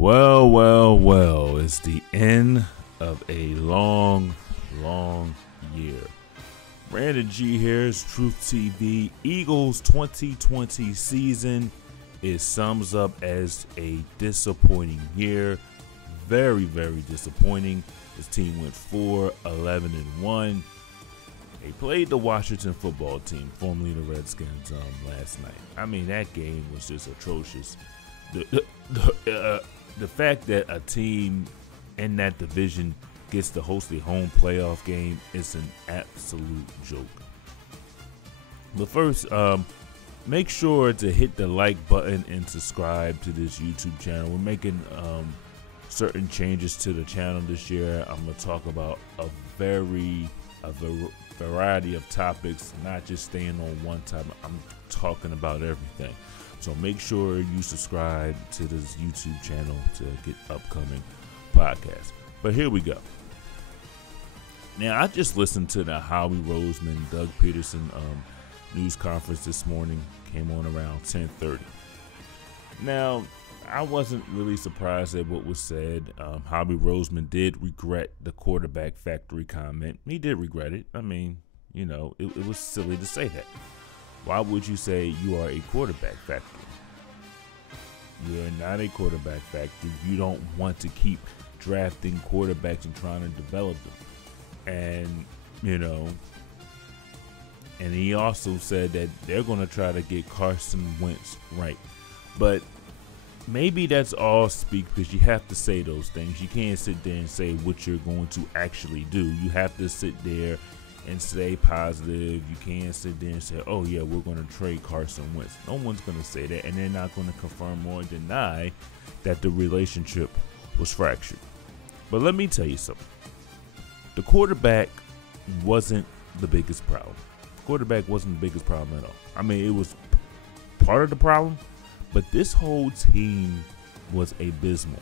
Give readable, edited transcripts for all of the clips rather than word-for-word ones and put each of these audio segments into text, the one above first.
Well, it's the end of a long year. Brandon G here's Truth TV. Eagles 2020 season sums up as a disappointing year. Very disappointing. This team went 4-11-1. They played the Washington football team, formerly the Redskins, last night. I mean, that game was just atrocious. The fact that a team in that division gets to host a home playoff game is an absolute joke. But first, make sure to hit the like button and subscribe to this YouTube channel. We're making certain changes to the channel this year. I'm going to talk about a variety of topics, not just staying on one topic. I'm talking about everything. So make sure you subscribe to this YouTube channel to get upcoming podcasts. But here we go. Now, I just listened to the Howie Roseman, Doug Peterson news conference this morning. Came on around 10:30. Now, I wasn't really surprised at what was said. Howie Roseman did regret the quarterback factory comment. He did regret it. I mean, you know, it was silly to say that. Why would you say you are a quarterback factory? You are not a quarterback factory. You don't want to keep drafting quarterbacks and trying to develop them. And, you know, and he also said that they're going to try to get Carson Wentz right. But maybe that's all speak, because you have to say those things. You can't sit there and say what you're going to actually do. You have to sit there and stay positive. You can't sit there and say, oh yeah, we're going to trade Carson Wentz. No one's going to say that, and they're not going to confirm or deny that the relationship was fractured. But let me tell you something. The quarterback wasn't the biggest problem. The quarterback wasn't the biggest problem at all. I mean, it was part of the problem, but this whole team was abysmal.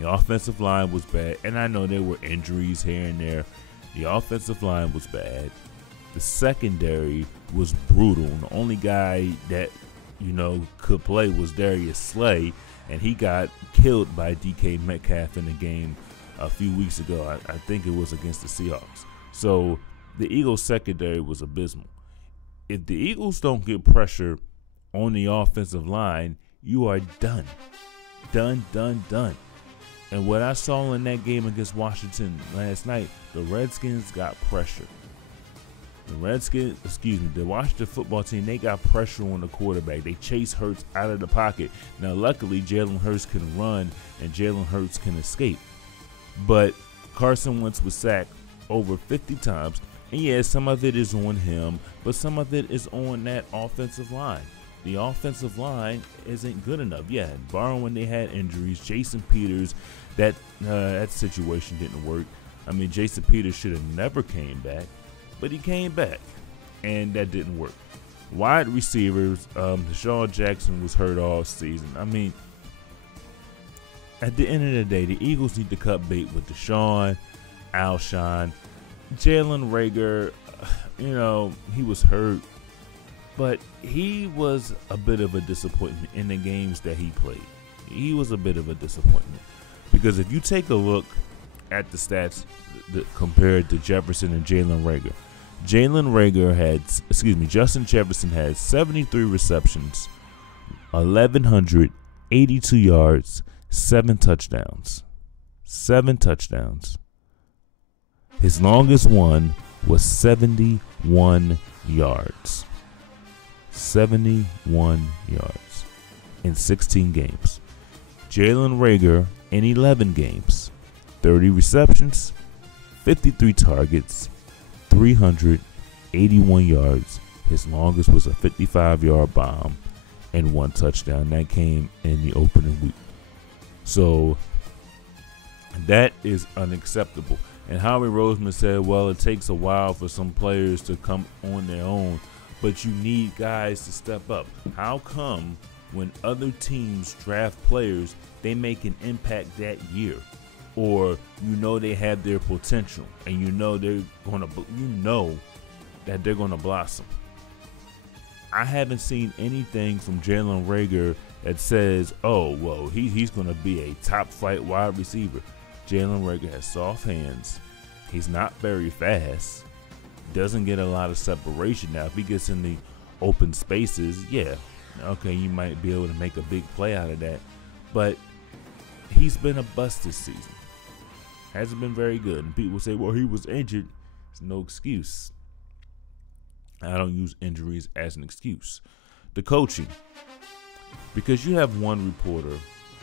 The offensive line was bad, and I know there were injuries here and there. The offensive line was bad. The secondary was brutal. And the only guy that, you know, could play was Darius Slay, and he got killed by DK Metcalf in the game a few weeks ago. I think it was against the Seahawks. So the Eagles secondary was abysmal. If the Eagles don't get pressure on the offensive line, you are done. Done. And what I saw in that game against Washington last night, the Redskins got pressure. The Washington football team, they got pressure on the quarterback. They chased Hurts out of the pocket. Now, luckily, Jalen Hurts can run and Jalen Hurts can escape. But Carson Wentz was sacked over 50 times. And yeah, some of it is on him, but some of it is on that offensive line. The offensive line isn't good enough. Yeah, barring when they had injuries, Jason Peters, that situation didn't work. I mean, Jason Peters should have never came back, but he came back, and that didn't work. Wide receivers, Deshaun Jackson was hurt all season. I mean, at the end of the day, the Eagles need to cut bait with Deshaun, Alshon, Jalen Reagor. You know, he was hurt. But he was a bit of a disappointment in the games that he played. He was a bit of a disappointment. Because if you take a look at the stats compared to Jefferson and Jalen Reagor, Justin Jefferson had 73 receptions, 1,182 yards, 7 touchdowns. 7 touchdowns. His longest one was 71 yards. 71 yards in 16 games. Jalen Reagor in 11 games, 30 receptions, 53 targets, 381 yards. His longest was a 55-yard bomb and 1 touchdown. That came in the opening week. So that is unacceptable. And Howie Roseman said, well, it takes a while for some players to come on their own, but you need guys to step up. How come when other teams draft players, they make an impact that year? Or you know they have their potential, and you know that they're gonna blossom. I haven't seen anything from Jalen Reagor that says, oh, well, he's going to be a top flight wide receiver. Jalen Reagor has soft hands. He's not very fast. Doesn't get a lot of separation. Now, if he gets in the open spaces, yeah, okay, you might be able to make a big play out of that. But he's been a bust this season. Hasn't been very good. And people say, well, he was injured. It's no excuse. I don't use injuries as an excuse. The coaching. Because you have one reporter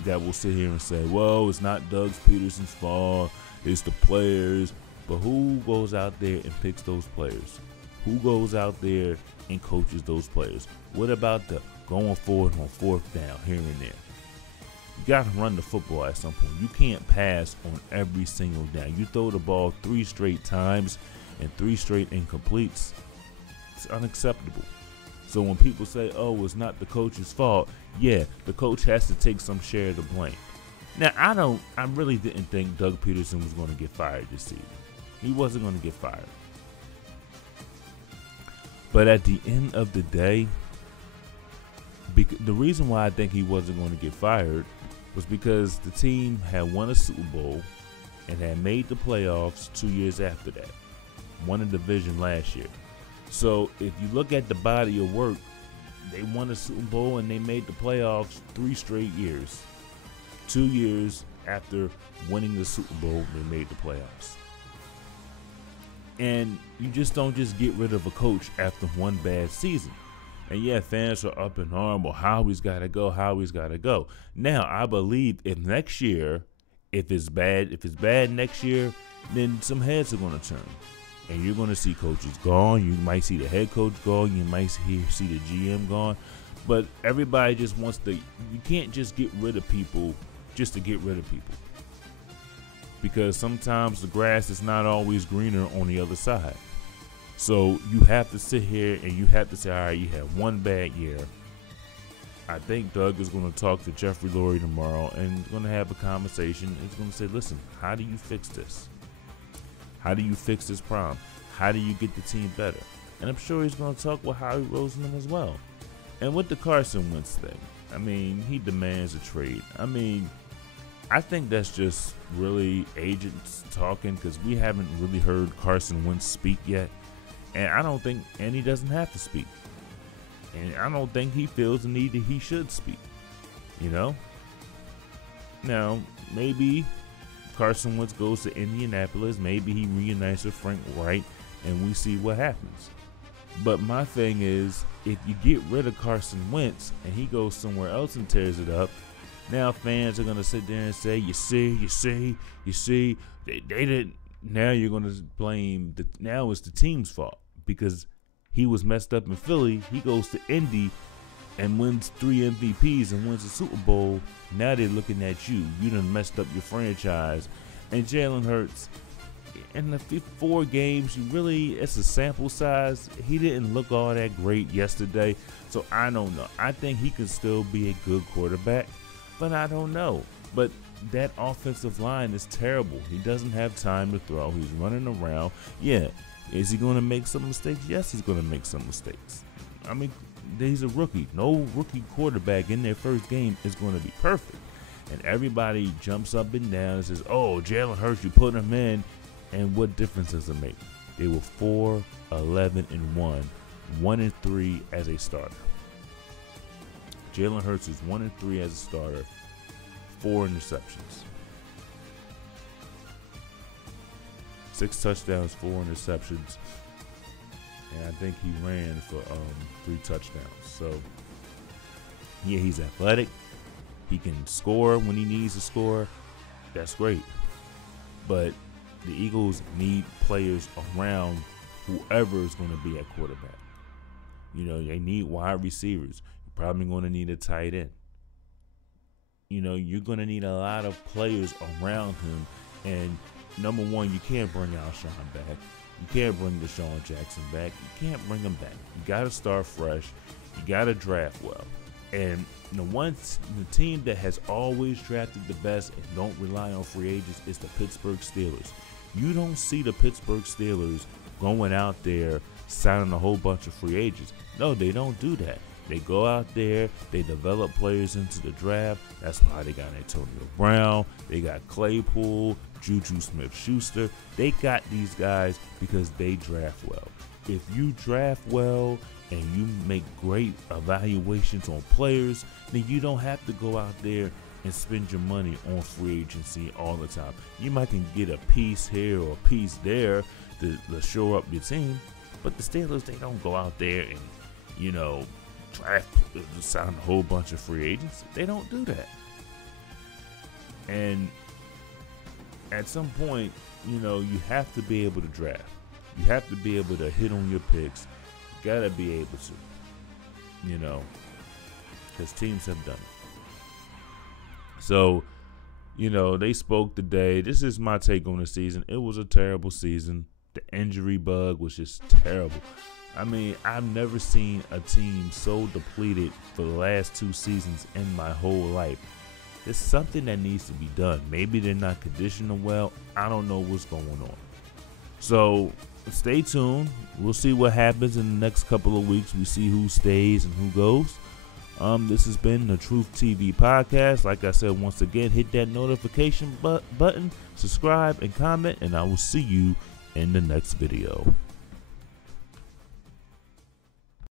that will sit here and say, well, it's not Doug Peterson's fault. It's the players. But who goes out there and picks those players? Who goes out there and coaches those players? What about the going forward on fourth down here and there? You got to run the football at some point. You can't pass on every single down. You throw the ball 3 straight times and 3 straight incompletes. It's unacceptable. So when people say, oh, it's not the coach's fault, yeah, the coach has to take some share of the blame. Now, I really didn't think Doug Peterson was going to get fired this season. He wasn't going to get fired. But at the end of the day, the reason why I think he wasn't going to get fired was because the team had won a Super Bowl and had made the playoffs 2 years after that. Won a division last year. So if you look at the body of work, they won a Super Bowl and they made the playoffs 3 straight years. 2 years after winning the Super Bowl, they made the playoffs. And you just don't just get rid of a coach after one bad season. And yeah, fans are up in arms. Well, Howie's got to go. Howie's got to go. Now, I believe if next year, if it's bad next year, then some heads are going to turn. And you're going to see coaches gone. You might see the head coach gone. You might see the GM gone. But everybody just wants to. You can't just get rid of people just to get rid of people. Because sometimes the grass is not always greener on the other side. So you have to sit here and you have to say, all right, you had one bad year. I think Doug is going to talk to Jeffrey Lurie tomorrow and going to have a conversation. He's going to say, listen, how do you fix this? How do you fix this problem? How do you get the team better? And I'm sure he's going to talk with Howie Roseman as well. And with the Carson Wentz thing, I mean, he demands a trade. I mean, I think that's just really agents talking because we haven't really heard Carson Wentz speak yet. And he doesn't have to speak. And I don't think he feels the need that he should speak. You know? Now, maybe Carson Wentz goes to Indianapolis. Maybe he reunites with Frank Wright and we see what happens. But my thing is, if you get rid of Carson Wentz and he goes somewhere else and tears it up, now fans are going to sit there and say, you see, they didn't. Now you're going to blame, now it's the team's fault because he was messed up in Philly. He goes to Indy and wins 3 MVPs and wins the Super Bowl. Now they're looking at you. You done messed up your franchise. And Jalen Hurts, in the 4 games, it's a sample size. He didn't look all that great yesterday. So I don't know. I think he can still be a good quarterback, but I don't know. But that offensive line is terrible. He doesn't have time to throw. He's running around. Yeah. Is he going to make some mistakes? Yes, he's going to make some mistakes. I mean, he's a rookie. No rookie quarterback in their first game is going to be perfect. And everybody jumps up and down and says, oh, Jalen Hurts, you put him in. And what difference does it make? They were 4-11-1, 1-3 as a starter. Jalen Hurts is 1-3 as a starter, 4 interceptions. 6 touchdowns, 4 interceptions. And I think he ran for 3 touchdowns. So, yeah, he's athletic. He can score when he needs to score. That's great. But the Eagles need players around whoever is going to be at quarterback. You know, they need wide receivers. You're probably going to need a tight end. You know, you're going to need a lot of players around him. And number one, you can't bring Alshon back. You can't bring Deshaun Jackson back. You can't bring him back. You got to start fresh. You got to draft well. And the team that has always drafted the best and don't rely on free agents is the Pittsburgh Steelers. You don't see the Pittsburgh Steelers going out there signing a whole bunch of free agents. No, they don't do that. They go out there, they develop players into the draft. That's why they got Antonio Brown, they got Claypool, Juju Smith-Schuster. They got these guys because they draft well. If you draft well and you make great evaluations on players, then you don't have to go out there and spend your money on free agency all the time. You might can get a piece here or a piece there to shore up your team, but the Steelers, they don't go out there and, draft, sign a whole bunch of free agents. They don't do that. And at some point, you have to be able to draft. You have to be able to hit on your picks. You got to be able to, because teams have done it. So, they spoke today. This is my take on the season. It was a terrible season. The injury bug was just terrible. I mean, I've never seen a team so depleted for the last 2 seasons in my whole life. There's something that needs to be done. Maybe they're not conditioning well. I don't know what's going on. So stay tuned. We'll see what happens in the next couple of weeks. We see who stays and who goes. This has been the Truth TV podcast. Like I said, once again, hit that notification button, subscribe, and comment, and I will see you in the next video.